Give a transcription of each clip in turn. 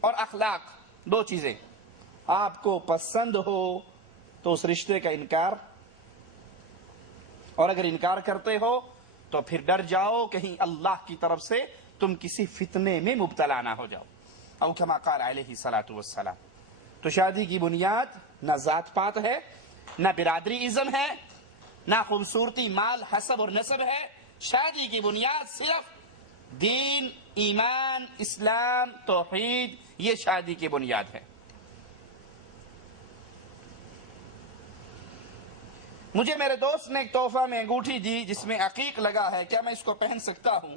اور اخلاق، دو چیزیں، آپ کو پسند ہو تو اس رشتے کا انکار، اور اگر انکار کرتے ہو تو پھر ڈر جاؤ کہیں اللہ کی طرف سے تم کسی فتنے میں مبتلا نہ ہو جاؤ، او کما قال علیہ الصلوۃ والسلام۔ تو شادی کی بنیاد نہ ذات پات ہے، نہ برادری ازم ہے، نہ خوبصورتی، مال، حسب اور نسب ہے۔ شادی کی بنیاد صرف دین، ایمان، اسلام، توحید، یہ شادی کی بنیاد ہے۔ مجھے میرے دوست نے ایک تحفہ میں انگوٹھی دی جس میں عقیق لگا ہے، کیا میں اس کو پہن سکتا ہوں؟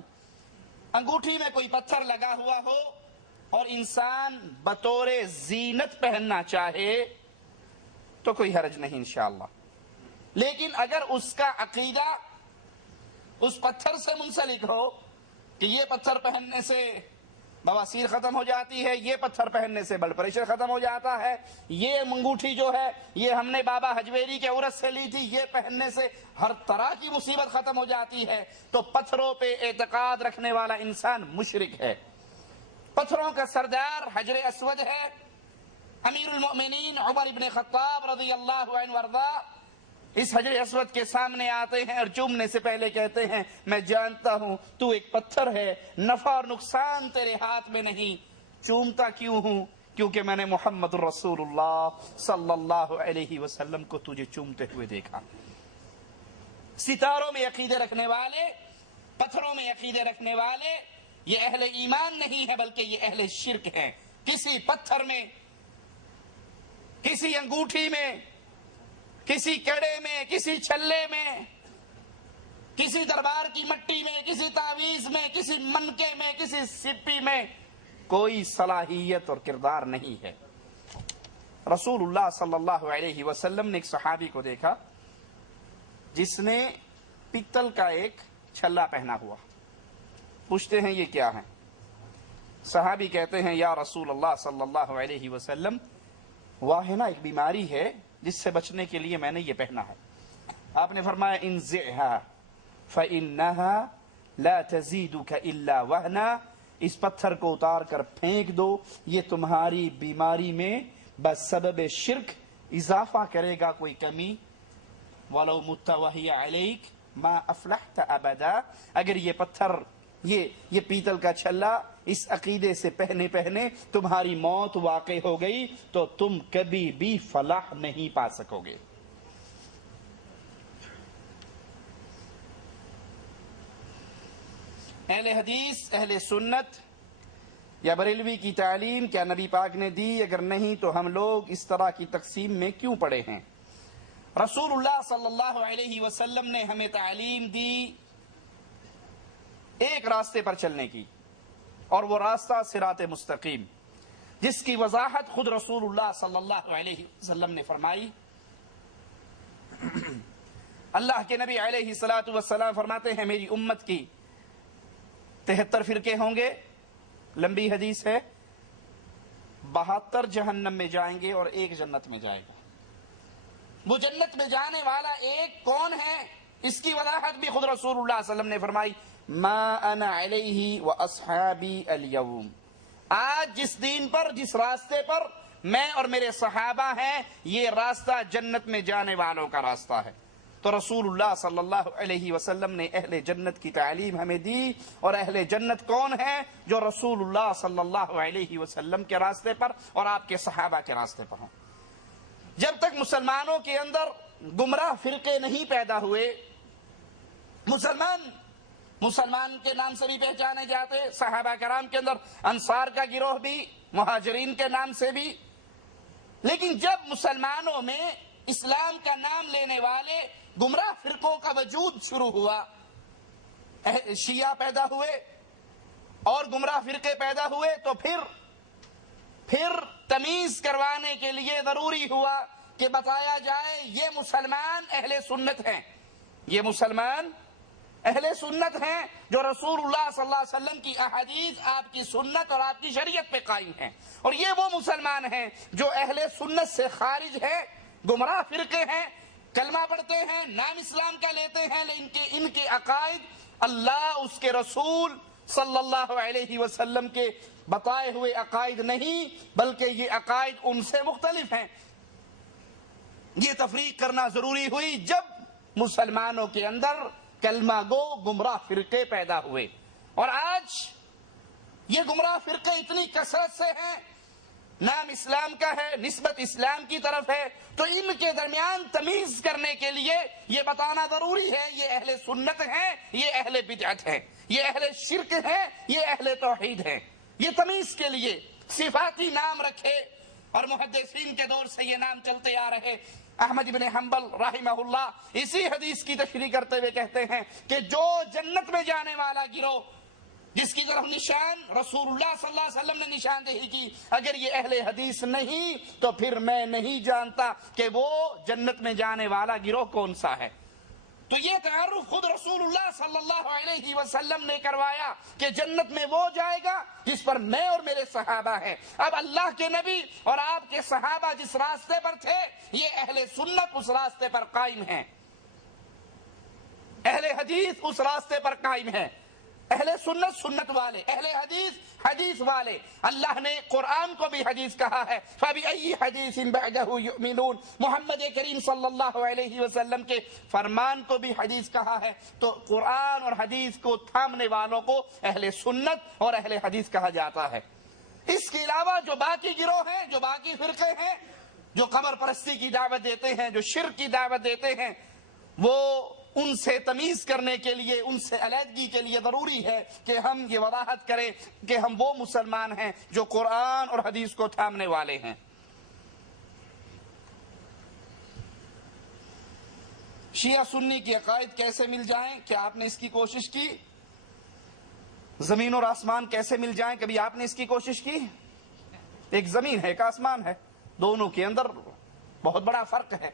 انگوٹھی میں کوئی پتھر لگا ہوا ہو اور انسان بطور زینت پہننا چاہے تو کوئی حرج نہیں انشاءاللہ، لیکن اگر اس کا عقیدہ اس پتھر سے منسلک ہو کہ یہ پتھر پہننے سے بواسیر ختم ہو جاتی ہے، یہ پتھر پہننے سے بلڈ پریشر ختم ہو جاتا ہے، یہ انگوٹھی جو ہے یہ ہم نے بابا حجویری کے عرس سے لی تھی، یہ پہننے سے ہر طرح کی مصیبت ختم ہو جاتی ہے، تو پتھروں پہ اعتقاد رکھنے والا انسان مشرک ہے۔ پتھروں کا سردار حجر اسود ہے۔ امیر المؤمنین عمر ابن خطاب رضی اللہ عنہ وارضا اس حجر اسود کے سامنے آتے ہیں اور چومنے سے پہلے کہتے ہیں میں جانتا ہوں تو ایک پتھر ہے، نفع اور نقصان تیرے ہاتھ میں نہیں، چومتا کیوں ہوں؟ کیونکہ میں نے محمد رسول اللہ صلی اللہ علیہ وسلم کو تجھے چومتے ہوئے دیکھا۔ ستاروں میں عقیدے رکھنے والے، پتھروں میں عقیدے رکھنے والے یہ اہل ایمان نہیں ہے بلکہ یہ اہل شرک ہیں۔ کسی پتھر میں، کسی انگوٹھی میں، کسی کڑے میں، کسی چھلے میں، کسی دربار کی مٹی میں، کسی تعویذ میں، کسی منکے میں، کسی سپی میں کوئی صلاحیت اور کردار نہیں ہے۔ رسول اللہ صلی اللہ علیہ وسلم نے ایک صحابی کو دیکھا جس نے پتل کا ایک چھلا پہنا ہوا۔ پوچھتے ہیں یہ کیا ہے؟ صحابی کہتے ہیں یا رسول اللہ صلی اللہ علیہ وسلم، وہ ہے نا ایک بیماری ہے جس سے بچنے کے لیے میں نے یہ پہنا ہے۔ آپ نے فرمایا انزعها فإنها لا تزيدك إلا وهنا، اس پتھر کو اتار کر پھینک دو، یہ تمہاری بیماری میں بسبب شرک اضافہ کرے گا، کوئی کمی۔ وَلَوْ مُتَّ وَهِيَ عَلَيْكَ مَا أَفْلَحْتَ أَبَدًا، اگر یہ پتھر، یہ پیتل کا چھلا اس عقیدے سے پہنے تمہاری موت واقع ہو گئی تو تم کبھی بھی فلاح نہیں پا سکو گے۔ اہل حدیث، اہل سنت یا بریلوی کی تعلیم کیا نبی پاک نے دی؟ اگر نہیں تو ہم لوگ اس طرح کی تقسیم میں کیوں پڑے ہیں؟ رسول اللہ صلی اللہ علیہ وسلم نے ہمیں تعلیم دی ایک راستے پر چلنے کی، اور وہ راستہ صراط مستقیم، جس کی وضاحت خود رسول اللہ صلی اللہ علیہ وسلم نے فرمائی۔ اللہ کے نبی علیہ الصلوۃ والسلام فرماتے ہیں میری امت کی 73 فرقے ہوں گے، لمبی حدیث ہے، 72 جہنم میں جائیں گے اور ایک جنت میں جائے گا۔ وہ جنت میں جانے والا ایک کون ہے؟ اس کی وضاحت بھی خود رسول اللہ صلی اللہ علیہ وسلم نے فرمائی، ما انا علیہ واصحابی اليوم، آج جس دین پر، جس راستے پر میں اور میرے صحابہ ہیں، یہ راستہ جنت میں جانے والوں کا راستہ ہے۔ تو رسول اللہ صلی اللہ علیہ وسلم نے اہل جنت کی تعلیم ہمیں دی، اور اہل جنت کون ہیں؟ جو رسول اللہ صلی اللہ علیہ وسلم کے راستے پر اور آپ کے صحابہ کے راستے پر ہوں۔ جب تک مسلمانوں کے اندر گمراہ فرقے نہیں پیدا ہوئے، مسلمان کے نام سے بھی پہچانے جاتے، صحابہ کرام کے اندر انصار کا گروہ بھی، مہاجرین کے نام سے بھی، لیکن جب مسلمانوں میں اسلام کا نام لینے والے گمراہ فرقوں کا وجود شروع ہوا، شیعہ پیدا ہوئے اور گمراہ فرقے پیدا ہوئے، تو پھر تمیز کروانے کے لیے ضروری ہوا کہ بتایا جائے یہ مسلمان اہل سنت ہیں، یہ مسلمان اہل سنت ہیں جو رسول اللہ صلی اللہ علیہ وسلم کی احادیث، آپ کی سنت اور آپ کی شریعت پہ قائم ہیں، اور یہ وہ مسلمان ہیں جو اہل سنت سے خارج ہیں، گمراہ فرقے ہیں، کلمہ پڑھتے ہیں، نام اسلام کا لیتے ہیں، لیکن ان کے عقائد اللہ، اس کے رسول صلی اللہ علیہ وسلم کے بتائے ہوئے عقائد نہیں، بلکہ یہ عقائد ان سے مختلف ہیں۔ یہ تفریق کرنا ضروری ہوئی جب مسلمانوں کے اندر کلمہ گو گمراہ فرقے پیدا ہوئے، اور آج یہ گمراہ فرقے اتنی کثرت سے ہیں، نام اسلام کا ہے، نسبت اسلام کی طرف ہے، تو ان کے درمیان تمیز کرنے کے لیے یہ بتانا ضروری ہے یہ اہل سنت ہیں، یہ اہل بدعت ہیں، یہ اہل شرک ہیں، یہ اہل توحید ہیں۔ یہ تمیز کے لیے صفاتی نام رکھے، اور محدثین کے دور سے یہ نام چلتے آ رہے۔ احمد بن حنبل رحمہ اللہ اسی حدیث کی تشریح کرتے ہوئے کہتے ہیں کہ جو جنت میں جانے والا گروہ جس کی طرف نشان رسول اللہ صلی اللہ علیہ وسلم نے نشاندہی کی، اگر یہ اہل حدیث نہیں تو پھر میں نہیں جانتا کہ وہ جنت میں جانے والا گروہ کون سا ہے۔ تو یہ تعارف خود رسول اللہ صلی اللہ علیہ وسلم نے کروایا کہ جنت میں وہ جائے گا جس پر میں اور میرے صحابہ ہیں۔ اب اللہ کے نبی اور آپ کے صحابہ جس راستے پر تھے، یہ اہل سنت اس راستے پر قائم ہیں، اہل حدیث اس راستے پر قائم ہیں۔ اہل سنت سنت والے، اہل حدیث حدیث والے۔ اللہ نے قرآن کو بھی حدیث کہا ہے، فَبِأَيِّ حَدِيثٍ بَعْدَهُ يُؤْمِنُونَ۔ محمد کریم صلی اللہ علیہ وسلم کے فرمان کو بھی حدیث کہا ہے، تو قرآن اور حدیث کو تھامنے والوں کو اہل سنت اور اہل حدیث کہا جاتا ہے۔ اس کے علاوہ جو باقی گروہ ہیں، جو باقی فرقے ہیں، جو قبر پرستی کی دعوت دیتے ہیں، جو شرک کی دعوت دیتے ہیں، وہ ان سے تمیز کرنے کے لیے، ان سے علیحدگی کے لیے ضروری ہے کہ ہم یہ وضاحت کریں کہ ہم وہ مسلمان ہیں جو قرآن اور حدیث کو تھامنے والے ہیں۔ شیعہ سنی کے عقائد کیسے مل جائیں؟ کیا آپ نے اس کی کوشش کی؟ زمین اور آسمان کیسے مل جائیں؟ کبھی آپ نے اس کی کوشش کی؟ ایک زمین ہے، ایک آسمان ہے، دونوں کے اندر بہت بڑا فرق ہے۔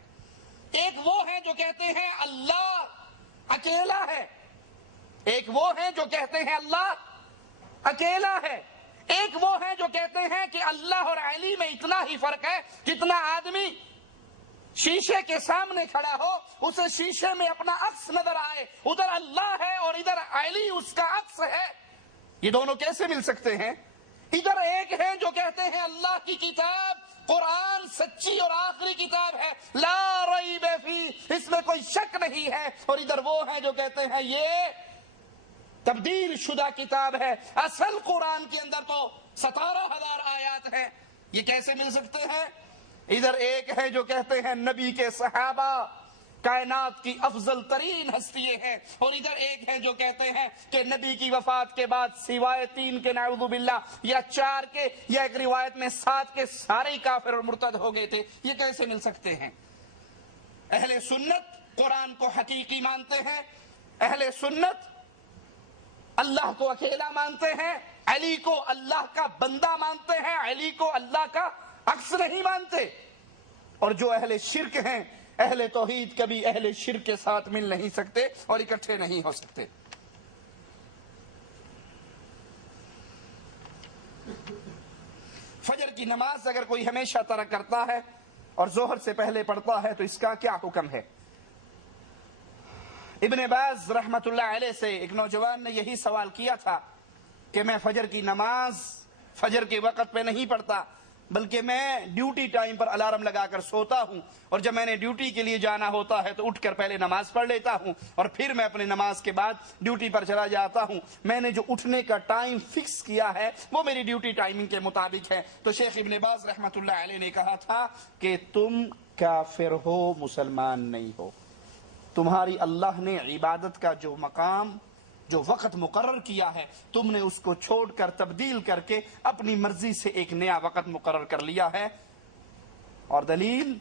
ایک وہ ہیں جو کہتے ہیں اللہ اکیلا ہے، ایک وہ ہیں جو کہتے ہیں اللہ اکیلا ہے، ایک وہ ہیں جو کہتے ہیں کہ اللہ اور علی میں اتنا ہی فرق ہے جتنا آدمی شیشے کے سامنے کھڑا ہو، اسے شیشے میں اپنا عکس نظر آئے، ادھر اللہ ہے اور ادھر علی اس کا عکس ہے۔ یہ دونوں کیسے مل سکتے ہیں؟ ادھر ایک ہیں جو کہتے ہیں اللہ کی کتاب قرآن سچی اور آخری کتاب ہے، لا ریب فیہ، اس میں کوئی شک نہیں ہے، اور ادھر وہ ہیں جو کہتے ہیں یہ تبدیل شدہ کتاب ہے، اصل قرآن کے اندر تو 17,000 آیات ہیں۔ یہ کیسے مل سکتے ہیں؟ ادھر ایک ہے جو کہتے ہیں نبی کے صحابہ کائنات کی افضل ترین ہستیے ہیں، اور ادھر ایک ہے جو کہتے ہیں کہ نبی کی وفات کے بعد سوائے 3 کے نعوذ باللہ یا 4 کے یا ایک روایت میں 7 کے سارے ہی کافر اور مرتد ہو گئے تھے۔ یہ کیسے مل سکتے ہیں؟ اہل سنت قرآن کو حقیقی مانتے ہیں، اہل سنت اللہ کو اکیلا مانتے ہیں، علی کو اللہ کا بندہ مانتے ہیں، علی کو اللہ کا عکس نہیں مانتے۔ اور جو اہل شرک ہیں، اہل توحید کبھی اہل شرک کے ساتھ مل نہیں سکتے اور اکٹھے نہیں ہو سکتے۔ فجر کی نماز اگر کوئی ہمیشہ ترک کرتا ہے اور ظہر سے پہلے پڑھتا ہے تو اس کا کیا حکم ہے؟ ابن باز رحمت اللہ علیہ سے ایک نوجوان نے یہی سوال کیا تھا کہ میں فجر کی نماز فجر کے وقت پہ نہیں پڑھتا، بلکہ میں ڈیوٹی ٹائم پر الارم لگا کر سوتا ہوں، اور جب میں نے ڈیوٹی کے لیے جانا ہوتا ہے تو اٹھ کر پہلے نماز پڑھ لیتا ہوں اور پھر میں اپنی نماز کے بعد ڈیوٹی پر چلا جاتا ہوں۔ میں نے جو اٹھنے کا ٹائم فکس کیا ہے وہ میری ڈیوٹی ٹائمنگ کے مطابق ہے۔ تو شیخ ابن باز رحمت اللہ علیہ نے کہا تھا کہ تم کافر ہو، مسلمان نہیں ہو۔ تمہاری اللہ نے عبادت کا جو مقام، جو وقت مقرر کیا ہے، تم نے اس کو چھوڑ کر تبدیل کر کے اپنی مرضی سے ایک نیا وقت مقرر کر لیا ہے۔ اور دلیل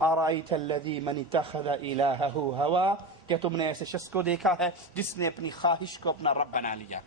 ارائیت الذی من اتخذ الہہ ہوا، کہ تم نے ایسے شخص کو دیکھا ہے جس نے اپنی خواہش کو اپنا رب بنا لیا۔